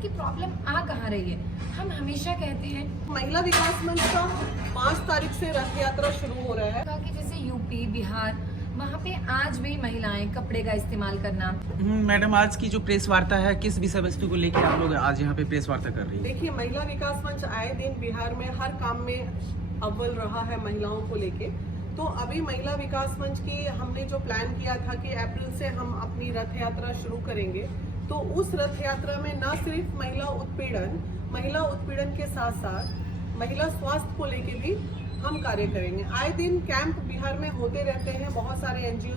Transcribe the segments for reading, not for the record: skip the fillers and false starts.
कि प्रॉब्लम आ कहाँ रही है। हम हमेशा कहते हैं महिला विकास मंच का 5 तारीख से रथ यात्रा शुरू हो रहा है कि जैसे यूपी बिहार वहाँ पे आज भी महिलाएं कपड़े का इस्तेमाल करना। मैडम, आज की जो प्रेस वार्ता है किस विषय वस्तु को लेकर आप लोग आज यहाँ पे प्रेस वार्ता कर रही है? देखिए, महिला विकास मंच आए दिन बिहार में हर काम में अव्वल रहा है महिलाओं को लेके। तो अभी महिला विकास मंच की हमने जो प्लान किया था कि अप्रैल से हम अपनी रथ यात्रा शुरू करेंगे, तो उस रथ यात्रा में न सिर्फ महिला उत्पीड़न के साथ साथ महिला स्वास्थ्य को लेके भी हम कार्य करेंगे। आए दिन कैंप बिहार में होते रहते हैं, बहुत सारे एनजीओ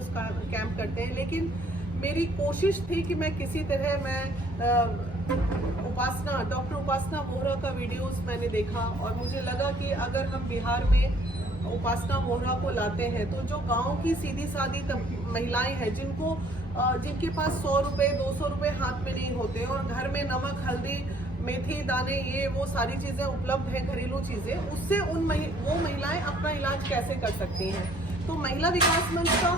कैंप करते हैं, लेकिन मेरी कोशिश थी कि मैं किसी तरह डॉक्टर उपासना वोहरा का वीडियोस मैंने देखा और मुझे लगा कि अगर हम बिहार में उपासना वोहरा को लाते हैं तो जो गांव की सीधी सादी महिलाएं हैं जिनके पास 100 रुपए 200 रुपए हाथ में नहीं होते और घर में नमक हल्दी मेथी दाने ये वो सारी चीजें उपलब्ध है, घरेलू चीजें, उससे वो महिलाएं अपना इलाज कैसे कर सकती हैं। तो महिला विकास मंच का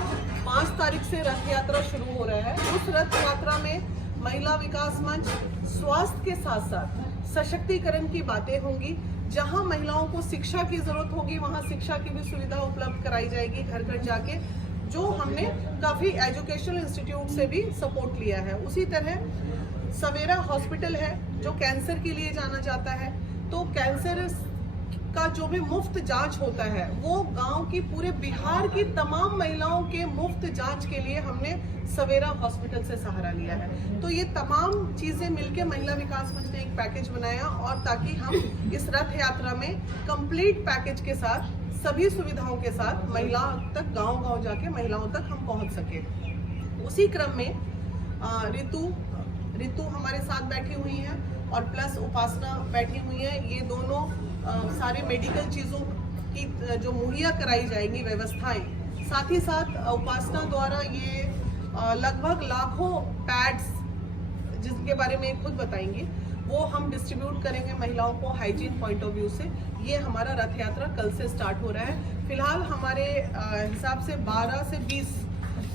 5 तारीख से रथ यात्रा शुरू हो रहा है। उस रथ यात्रा में महिला विकास मंच स्वास्थ्य के साथ साथ सशक्तिकरण की बातें होंगी। जहां महिलाओं को शिक्षा की जरूरत होगी वहां शिक्षा की भी सुविधा उपलब्ध कराई जाएगी घर घर जाके, जो हमने काफी एजुकेशनल इंस्टीट्यूट से भी सपोर्ट लिया है। उसी तरह सवेरा हॉस्पिटल है जो कैंसर के लिए जाना जाता है, तो कैंसर का जो भी मुफ्त जांच होता है वो गांव की पूरे बिहार की तमाम महिलाओं के मुफ्त जांच के लिए हमने सवेरा हॉस्पिटल से सहारा लिया है। तो ये तमाम चीजें मिलके महिला विकास मंच ने एक पैकेज बनाया और ताकि हम इस रथ यात्रा में कंप्लीट पैकेज के साथ सभी सुविधाओं के साथ महिलाओं तक गांव-गांव जाके महिलाओं तक हम पहुंच सके। उसी क्रम में रितु हमारे साथ बैठी हुई हैं और प्लस उपासना बैठी हुई है। ये दोनों सारे मेडिकल चीज़ों की जो मुहैया कराई जाएंगी व्यवस्थाएं, साथ ही साथ उपासना द्वारा ये लगभग लाखों पैड्स जिसके बारे में खुद बताएंगे वो हम डिस्ट्रीब्यूट करेंगे महिलाओं को हाइजीन पॉइंट ऑफ व्यू से। ये हमारा रथ यात्रा कल से स्टार्ट हो रहा है। फिलहाल हमारे हिसाब से 12 से 20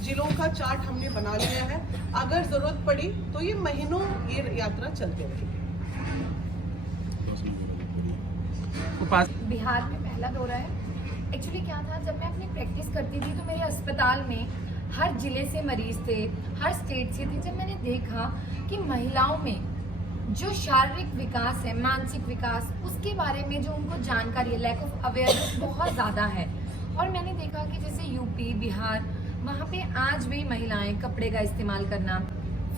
जिलों का चार्ट हमने बना लिया है। अगर जरूरत पड़ी तो ये महीनों ये यात्रा चलते रहेगी। बिहार में पहला दौरा है। एक्चुअली क्या था, जब मैं अपनी प्रैक्टिस करती थी तो मेरे अस्पताल में हर जिले से मरीज थे, हर स्टेट से थे। जब मैंने देखा कि महिलाओं में जो शारीरिक विकास है, मानसिक विकास, उसके बारे में जो उनको जानकारी है, लैक ऑफ अवेयरनेस बहुत ज़्यादा है। और मैंने देखा कि जैसे यूपी बिहार वहाँ पे आज भी महिलाएं कपड़े का इस्तेमाल करना,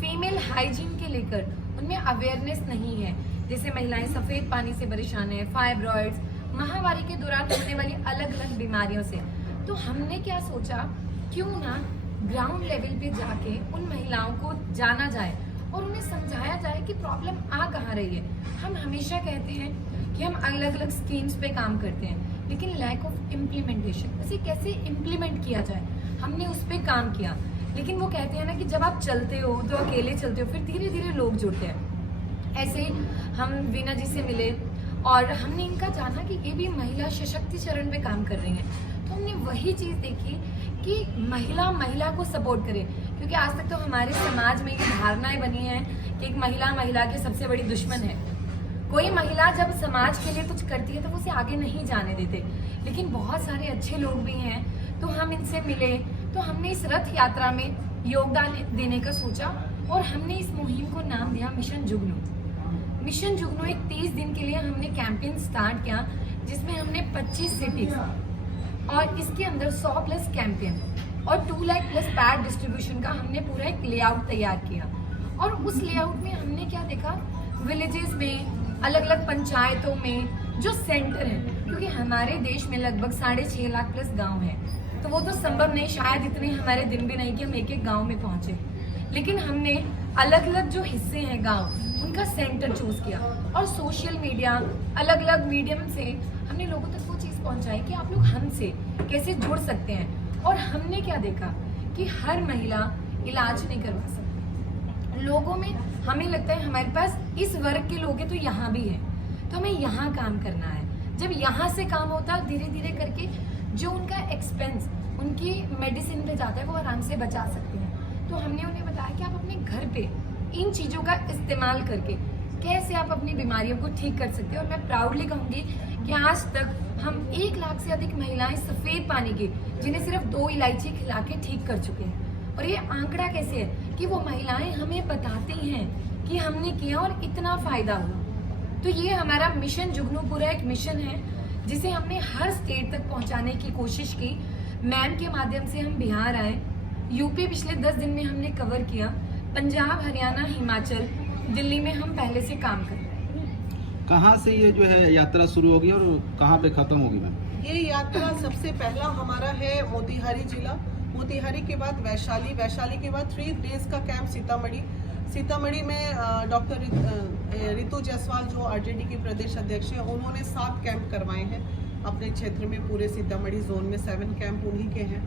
फीमेल हाइजीन के लेकर उनमें अवेयरनेस नहीं है। जैसे महिलाएं सफ़ेद पानी से परेशान है, फाइब्रॉइड्स, माहवारी के दौरान होने वाली अलग अलग बीमारियों से। तो हमने क्या सोचा, क्यों ना ग्राउंड लेवल पे जाके उन महिलाओं को जाना जाए और उन्हें समझाया जाए कि प्रॉब्लम आ कहाँ रही है। हम हमेशा कहते हैं कि हम अलग अलग स्कीम्स पे काम करते हैं, लेकिन लैक ऑफ इम्प्लीमेंटेशन, उसे कैसे इम्प्लीमेंट किया जाए, हमने उस पर काम किया। लेकिन वो कहते हैं ना कि जब आप चलते हो तो अकेले चलते हो, फिर धीरे धीरे लोग जुड़ते हैं। ऐसे हम वीना जी से मिले और हमने इनका जाना कि ये भी महिला सशक्तिकरण पे काम कर रही हैं। तो हमने वही चीज़ देखी कि महिला को सपोर्ट करे, क्योंकि आज तक तो हमारे समाज में ये धारणाएं बनी हैं कि एक महिला की सबसे बड़ी दुश्मन है। कोई महिला जब समाज के लिए कुछ करती है तो उसे आगे नहीं जाने देते, लेकिन बहुत सारे अच्छे लोग भी हैं। तो हम इनसे मिले तो हमने इस रथ यात्रा में योगदान देने का सोचा और हमने इस मुहिम को नाम दिया मिशन जुगनू। एक 30 दिन के लिए हमने कैंपेन स्टार्ट किया, जिसमें हमने 25 सिटीज और इसके अंदर 100+ कैंपेन और 2 लाख प्लस पैड डिस्ट्रीब्यूशन का हमने पूरा एक लेआउट तैयार किया। और उस लेआउट में हमने क्या देखा, विलेजेस में, अलग अलग पंचायतों में जो सेंटर हैं, क्योंकि हमारे देश में लगभग 6.5 लाख प्लस गाँव हैं, तो वो तो संभव नहीं, शायद इतने हमारे दिन भी नहीं कि हम एक एक गाँव में पहुँचे। लेकिन हमने अलग अलग जो हिस्से हैं गाँव, उनका सेंटर चूज किया और सोशल मीडिया, अलग अलग मीडियम से हमने लोगों तक वो चीज़ पहुंचाई कि आप लोग हमसे कैसे जुड़ सकते हैं। और हमने क्या देखा कि हर महिला इलाज नहीं करवा सकती। लोगों में हमें लगता है हमारे पास इस वर्ग के लोग हैं तो यहाँ भी हैं, तो हमें यहाँ काम करना है। जब यहाँ से काम होता है, धीरे धीरे करके जो उनका एक्सपेंस उनकी मेडिसिन पे जाता है वो आराम से बचा सकते हैं। तो हमने उन्हें बताया कि आप अपने घर पे इन चीज़ों का इस्तेमाल करके कैसे आप अपनी बीमारियों को ठीक कर सकते हैं। और मैं प्राउडली कहूँगी कि आज तक हम 1 लाख से अधिक महिलाएं सफ़ेद पानी के, जिन्हें सिर्फ 2 इलायची खिला के ठीक कर चुके हैं। और ये आंकड़ा कैसे है कि वो महिलाएं हमें बताती हैं कि हमने किया और इतना फ़ायदा हुआ। तो ये हमारा मिशन जुगनू पूरा एक मिशन है जिसे हमने हर स्टेट तक पहुंचाने की कोशिश की। मैम के माध्यम से हम बिहार आए, यूपी पिछले 10 दिन में हमने कवर किया, पंजाब, हरियाणा, हिमाचल, दिल्ली में हम पहले से काम कर रहे हैं। कहाँ से ये जो है यात्रा शुरू होगी और कहाँ पे खत्म होगी मैम? ये यात्रा सबसे पहला हमारा है मोतिहारी जिला, मोतिहारी के बाद वैशाली, वैशाली के बाद 3 डेज का कैंप सीतामढ़ी। सीतामढ़ी में डॉक्टर रितु जायसवाल जो आरजेडी की प्रदेश अध्यक्ष हैं, उन्होंने 7 कैंप करवाए हैं अपने क्षेत्र में। पूरे सीतामढ़ी जोन में 7 कैंप उन्हीं के हैं।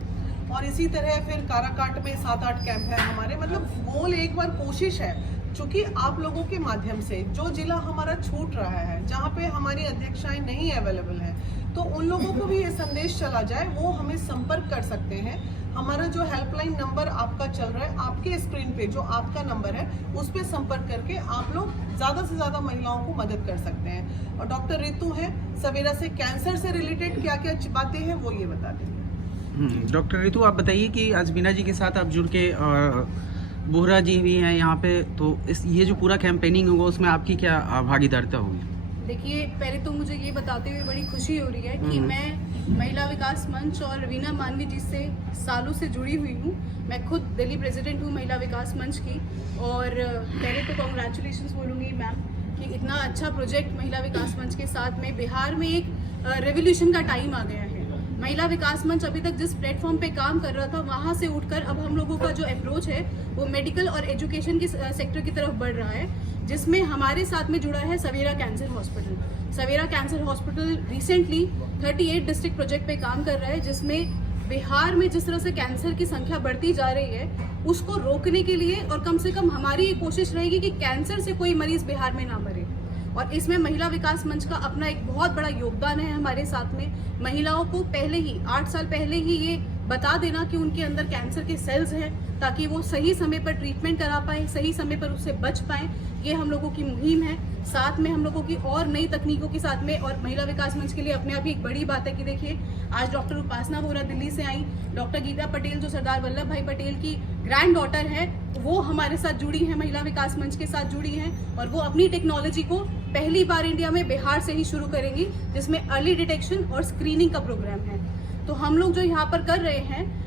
और इसी तरह फिर काराकाट में 7-8 कैंप है हमारे। मतलब गोल एक बार कोशिश है, चूंकि आप लोगों के माध्यम से जो जिला हमारा छूट रहा है, जहाँ पे हमारी अध्यक्षाएं नहीं अवेलेबल है, तो उन लोगों को भी ये संदेश चला जाए, वो हमें संपर्क कर सकते हैं। हमारा जो हेल्पलाइन नंबर आपका चल रहा है, आपके स्क्रीन पे जो आपका नंबर है, उस पर संपर्क करके आप लोग ज़्यादा से ज़्यादा महिलाओं को मदद कर सकते हैं। और डॉक्टर रितु है सवेरा से, कैंसर से रिलेटेड क्या क्या बातें हैं वो ये बता देंगे। डॉक्टर रितु, आप बताइए कि आज बीना जी के साथ आप जुड़ के, बोहरा जी भी हैं यहाँ पे, तो ये जो पूरा कैंपेनिंग होगा उसमें आपकी क्या भागीदारिता होगी? देखिए, पहले तो मुझे ये बताते हुए बड़ी खुशी हो रही है कि मैं महिला विकास मंच और वीना मानवी जी से सालों से जुड़ी हुई हूँ। मैं खुद दिल्ली प्रेसिडेंट हूँ महिला विकास मंच की। और पहले तो कॉन्ग्रेचुलेशंस बोलूँगी मैम कि इतना अच्छा प्रोजेक्ट महिला विकास मंच के साथ में बिहार में एक रेवोल्यूशन का टाइम आ गया है। महिला विकास मंच अभी तक जिस प्लेटफॉर्म पे काम कर रहा था, वहाँ से उठकर अब हम लोगों का जो अप्रोच है वो मेडिकल और एजुकेशन के सेक्टर की तरफ बढ़ रहा है, जिसमें हमारे साथ में जुड़ा है Savera cancer hospital. Savera cancer hospital recently 38 district project पे काम कर रहा है, जिसमें बिहार में जिस तरह से कैंसर की संख्या बढ़ती जा रही है उसको रोकने के लिए, और कम से कम हमारी ये कोशिश रहेगी कि कैंसर से कोई मरीज बिहार में ना मरे। और इसमें महिला विकास मंच का अपना एक बहुत बड़ा योगदान है हमारे साथ में। महिलाओं को पहले ही 8 साल पहले ही ये बता देना कि उनके अंदर कैंसर के सेल्स हैं, ताकि वो सही समय पर ट्रीटमेंट करा पाएँ, सही समय पर उससे बच पाएँ। ये हम लोगों की मुहिम है। साथ में हम लोगों की और नई तकनीकों के साथ में, और महिला विकास मंच के लिए अपने आप ही एक बड़ी बात है कि देखिए, आज डॉक्टर उपासना बोहरा दिल्ली से आई, डॉक्टर गीता पटेल जो सरदार वल्लभ भाई पटेल की ग्रैंड डॉटर है, वो हमारे साथ जुड़ी हैं, महिला विकास मंच के साथ जुड़ी हैं। और वो अपनी टेक्नोलॉजी को पहली बार इंडिया में बिहार से ही शुरू करेंगी, जिसमें अर्ली डिटेक्शन और स्क्रीनिंग का प्रोग्राम है। तो हम लोग जो यहाँ पर कर रहे हैं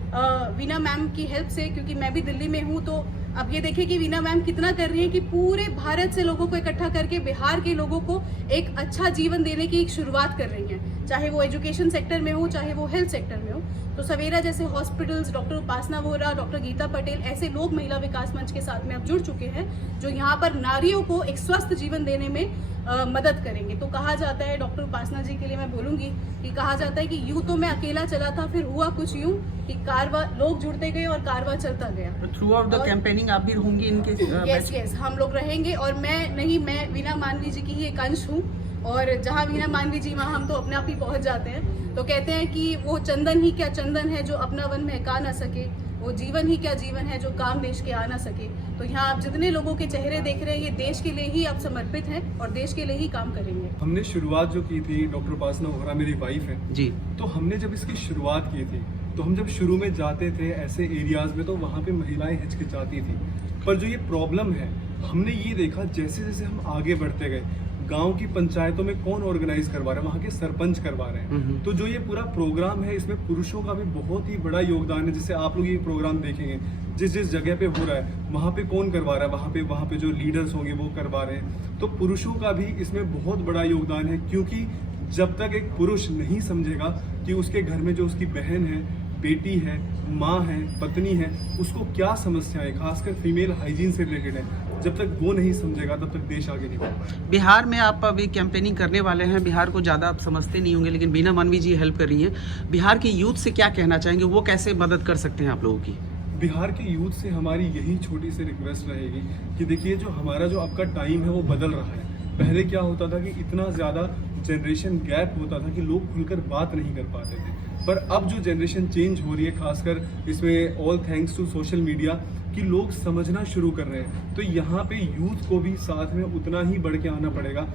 वीना मैम की हेल्प से, क्योंकि मैं भी दिल्ली में हूँ, तो अब ये देखिए कि वीना मैम कितना कर रही है कि पूरे भारत से लोगों को इकट्ठा करके बिहार के लोगों को एक अच्छा जीवन देने की एक शुरुआत कर रही हैं, चाहे वो एजुकेशन सेक्टर में हो, चाहे वो हेल्थ सेक्टर में हो। तो सवेरा जैसे हॉस्पिटल्स, डॉक्टर उपासना बोहरा, डॉक्टर गीता पटेल, ऐसे लोग महिला विकास मंच के साथ में अब जुड़ चुके हैं, जो यहाँ पर नारियों को एक स्वस्थ जीवन देने में मदद करेंगे। तो कहा जाता है, डॉक्टर उपासना जी के लिए मैं बोलूँगी कि कहा जाता है कि यूँ तो मैं अकेला चला था, फिर हुआ कुछ यूँ कि कारवां, लोग जुड़ते गए और कारवां चलता गया। थ्रू आउट द कैंपेनिंग आप भी होंगी इनके? यस, हम लोग रहेंगे। और मैं वीना मानवी जी की ही एक अंश हूँ, और जहाँ वीना मानवी जी वहाँ हम तो अपने आप ही पहुँच जाते हैं। तो कहते हैं कि वो चंदन ही क्या चंदन है जो अपना वन महका ना सके, वो जीवन ही क्या जीवन है जो काम देश के आ ना सके। तो यहाँ आप जितने लोगों के चेहरे देख रहे हैं, ये देश के लिए ही आप समर्पित हैं और देश के लिए ही काम करेंगे। हमने शुरुआत जो की थी, डॉक्टर उपासना बोहरा मेरी वाइफ है जी, तो हमने जब इसकी शुरुआत की थी, तो हम जब शुरू में जाते थे ऐसे एरियाज में, तो वहाँ पे महिलाएं हिचकिचाती थी। पर जो ये प्रॉब्लम है, हमने ये देखा जैसे जैसे हम आगे बढ़ते गए, गांव की पंचायतों में कौन ऑर्गेनाइज करवा रहा है, वहाँ के सरपंच करवा रहे हैं। तो जो ये पूरा प्रोग्राम है, इसमें पुरुषों का भी बहुत ही बड़ा योगदान है। जैसे आप लोग ये प्रोग्राम देखेंगे, जिस जिस जगह पे हो रहा है, वहाँ पे कौन करवा रहा है, वहाँ पे जो लीडर्स होंगे वो करवा रहे हैं। तो पुरुषों का भी इसमें बहुत बड़ा योगदान है, क्योंकि जब तक एक पुरुष नहीं समझेगा कि उसके घर में जो उसकी बहन है, बेटी है, माँ है, पत्नी है, उसको क्या समस्याएं, खासकर फीमेल हाइजीन से रिलेटेड है, जब तक वो नहीं समझेगा तब तक देश आगे नहीं बढ़ पाएगा। बिहार में आप अभी कैंपेनिंग करने वाले हैं, बिहार को ज़्यादा आप समझते नहीं होंगे, लेकिन वीना मानवी जी हेल्प कर रही हैं। बिहार के यूथ से क्या कहना चाहेंगे, वो कैसे मदद कर सकते हैं आप लोगों की? बिहार के यूथ से हमारी यही छोटी सी रिक्वेस्ट रहेगी कि देखिए, जो हमारा जो आपका टाइम है वो बदल रहा है। पहले क्या होता था कि इतना ज़्यादा जनरेशन गैप होता था कि लोग खुलकर बात नहीं कर पाते थे, पर अब जो जनरेशन चेंज हो रही है, खासकर इसमें all thanks to social media, कि लोग समझना शुरू कर रहे हैं। तो यहाँ पे यूथ को भी साथ में उतना ही बढ़ के आना पड़ेगा।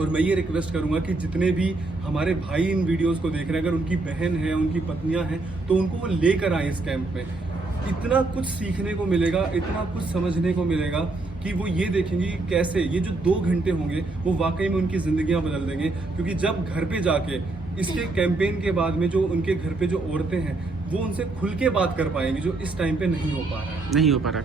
और मैं ये रिक्वेस्ट करूंगा कि जितने भी हमारे भाई इन वीडियोस को देख रहे हैं, अगर उनकी बहन है, उनकी पत्नियां हैं, तो उनको वो लेकर आए इस कैंप में। इतना कुछ सीखने को मिलेगा, इतना कुछ समझने को मिलेगा कि वो ये देखेंगे कि कैसे ये जो 2 घंटे होंगे वो वाकई में उनकी जिंदगियां बदल देंगे। क्योंकि जब घर पे जाके इसके कैंपेन के बाद में जो उनके घर पे जो औरतें हैं वो उनसे खुल के बात कर पाएंगी, जो इस टाइम पे नहीं हो पा रहा है। नहीं हो पा रहा।